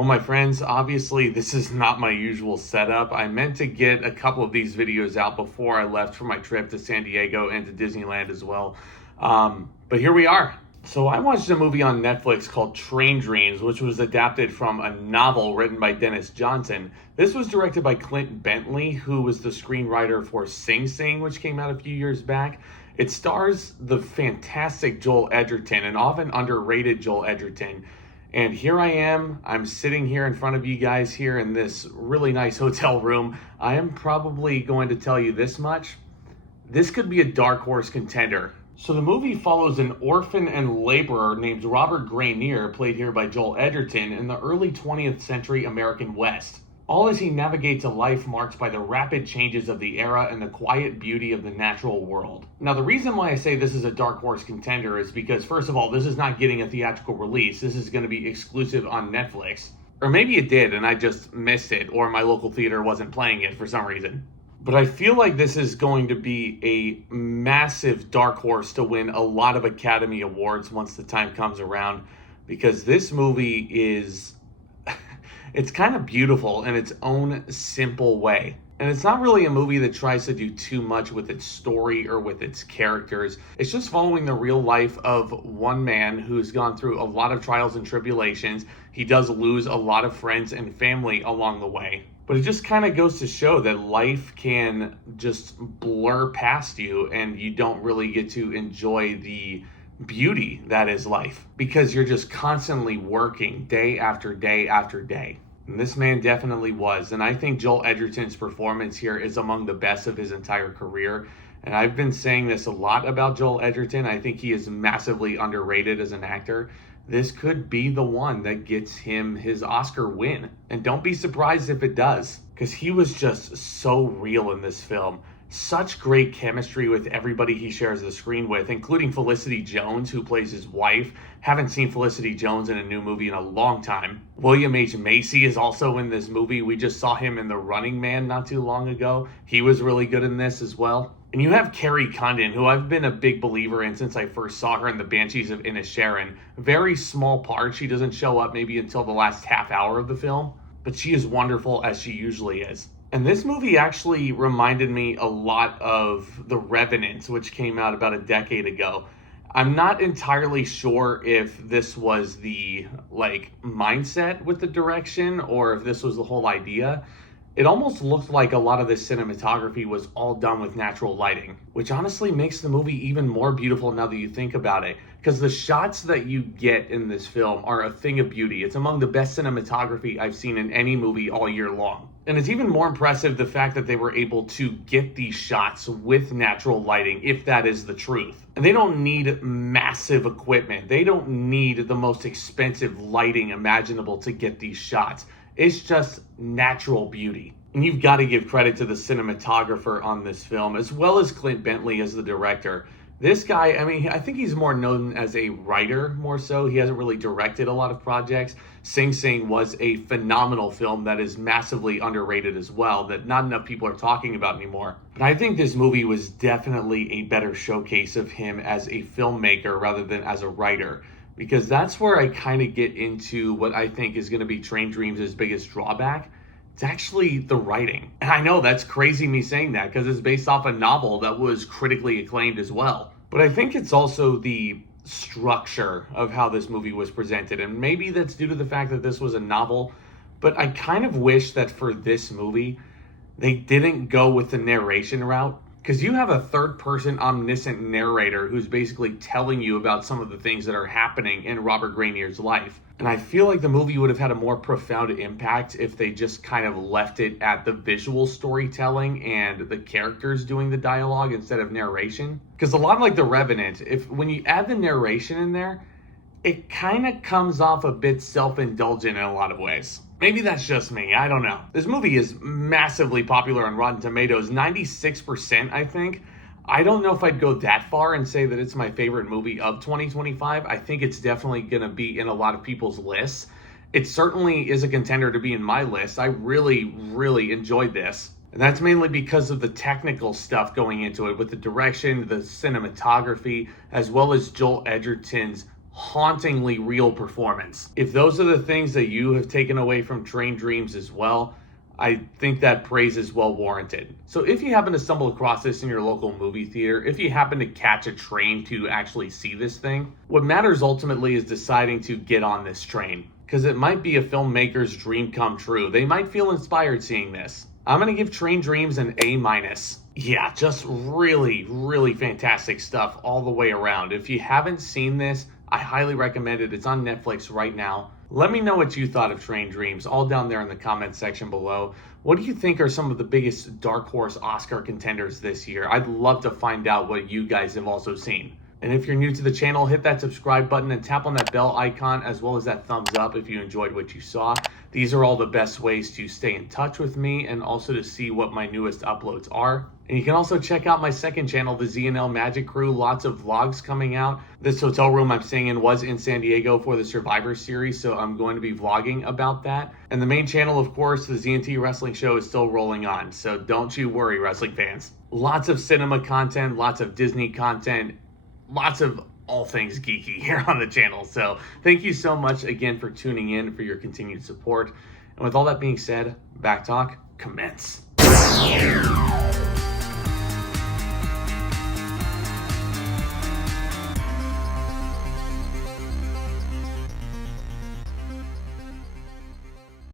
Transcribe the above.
Well, my friends, obviously this is not my usual setup. I meant to get a couple of these videos out before I left for my trip to San Diego and to Disneyland as well. But here we are. So I watched a movie on Netflix called Train Dreams, which was adapted from a novel written by Dennis Johnson. This was directed by Clint Bentley, who was the screenwriter for Sing Sing, which came out a few years back. It stars the fantastic Joel Edgerton, an often underrated Joel Edgerton. And here I am, I'm sitting here in front of you guys here in this really nice hotel room. I am probably going to tell you this much. This could be a dark horse contender. So the movie follows an orphan and laborer named Robert Grenier, played here by Joel Edgerton, in the early 20th century American West. All as he navigates a life marked by the rapid changes of the era and the quiet beauty of the natural world. Now, the reason why I say this is a dark horse contender is because, first of all, this is not getting a theatrical release. This is going to be exclusive on Netflix. Or maybe it did and I just missed it, or my local theater wasn't playing it for some reason. But I feel like this is going to be a massive dark horse to win a lot of Academy Awards once the time comes around, because this movie is... it's kind of beautiful in its own simple way. And it's not really a movie that tries to do too much with its story or with its characters. It's just following the real life of one man who's gone through a lot of trials and tribulations. He does lose a lot of friends and family along the way. But it just kind of goes to show that life can just blur past you and you don't really get to enjoy the beauty that is life, because you're just constantly working day after day after day. And this man definitely was. And I think Joel Edgerton's performance here is among the best of his entire career. And I've been saying this a lot about Joel Edgerton. I think he is massively underrated as an actor. This could be the one that gets him his Oscar win. And don't be surprised if it does, because he was just so real in this film. Such great chemistry with everybody he shares the screen with, including Felicity Jones, who plays his wife. Haven't seen Felicity Jones in a new movie in a long time. William H. Macy is also in this movie. We just saw him in The Running Man not too long ago. He was really good in this as well. And you have Kerry, Condon, who I've been a big believer in since I first saw her in The Banshees of Inisherin. Very small part. She doesn't show up maybe until the last half hour of the film, but she is wonderful as she usually is. And this movie actually reminded me a lot of The Revenant, which came out about a decade ago. I'm not entirely sure if this was the mindset with the direction or if this was the whole idea. It almost looked like a lot of the cinematography was all done with natural lighting, which honestly makes the movie even more beautiful now that you think about it, because the shots that you get in this film are a thing of beauty. It's among the best cinematography I've seen in any movie all year long. And it's even more impressive the fact that they were able to get these shots with natural lighting, if that is the truth. And they don't need massive equipment. They don't need the most expensive lighting imaginable to get these shots. It's just natural beauty. And you've got to give credit to the cinematographer on this film, as well as Clint Bentley as the director. This guy, I think he's more known as a writer more so. He hasn't really directed a lot of projects. Sing Sing was a phenomenal film that is massively underrated as well, that not enough people are talking about anymore. But I think this movie was definitely a better showcase of him as a filmmaker rather than as a writer, because that's where I kind of get into what I think is going to be Train Dreams' biggest drawback. It's actually the writing. And I know that's crazy me saying that because it's based off a novel that was critically acclaimed as well. But I think it's also the structure of how this movie was presented. And maybe that's due to the fact that this was a novel. But I kind of wish that for this movie, they didn't go with the narration route. Because you have a third-person omniscient narrator who's basically telling you about some of the things that are happening in Robert Grenier's life. And I feel like the movie would have had a more profound impact if they just kind of left it at the visual storytelling and the characters doing the dialogue instead of narration. Because a lot like The Revenant, when you add the narration in there, it kind of comes off a bit self-indulgent in a lot of ways. Maybe that's just me, I don't know. This movie is massively popular on Rotten Tomatoes, 96%, I think. I don't know if I'd go that far and say that it's my favorite movie of 2025. I think it's definitely going to be in a lot of people's lists. It certainly is a contender to be in my list. I really, really enjoyed this. And that's mainly because of the technical stuff going into it with the direction, the cinematography, as well as Joel Edgerton's hauntingly real performance. If those are the things that you have taken away from Train Dreams as well, I think that praise is well warranted. So if you happen to stumble across this in your local movie theater, if you happen to catch a train to actually see this thing, what matters ultimately is deciding to get on this train, because it might be a filmmaker's dream come true. They might feel inspired seeing this. I'm going to give Train Dreams an A-. Yeah, just really, really fantastic stuff all the way around. If you haven't seen this, I highly recommend it. It's on Netflix right now. Let me know what you thought of Train Dreams, all down there in the comment section below. What do you think are some of the biggest dark horse Oscar contenders this year? I'd love to find out what you guys have also seen. And if you're new to the channel, hit that subscribe button and tap on that bell icon, as well as that thumbs up if you enjoyed what you saw. These are all the best ways to stay in touch with me and also to see what my newest uploads are. And you can also check out my second channel, the ZNL Magic Crew. Lots of vlogs coming out. This hotel room I'm staying in was in San Diego for the Survivor Series, so I'm going to be vlogging about that. And the main channel, of course, the ZNT Wrestling Show, is still rolling on, so don't you worry, wrestling fans. Lots of cinema content, lots of Disney content, lots of all things geeky here on the channel. So thank you so much again for tuning in, for your continued support. And with all that being said, Back Talk commence.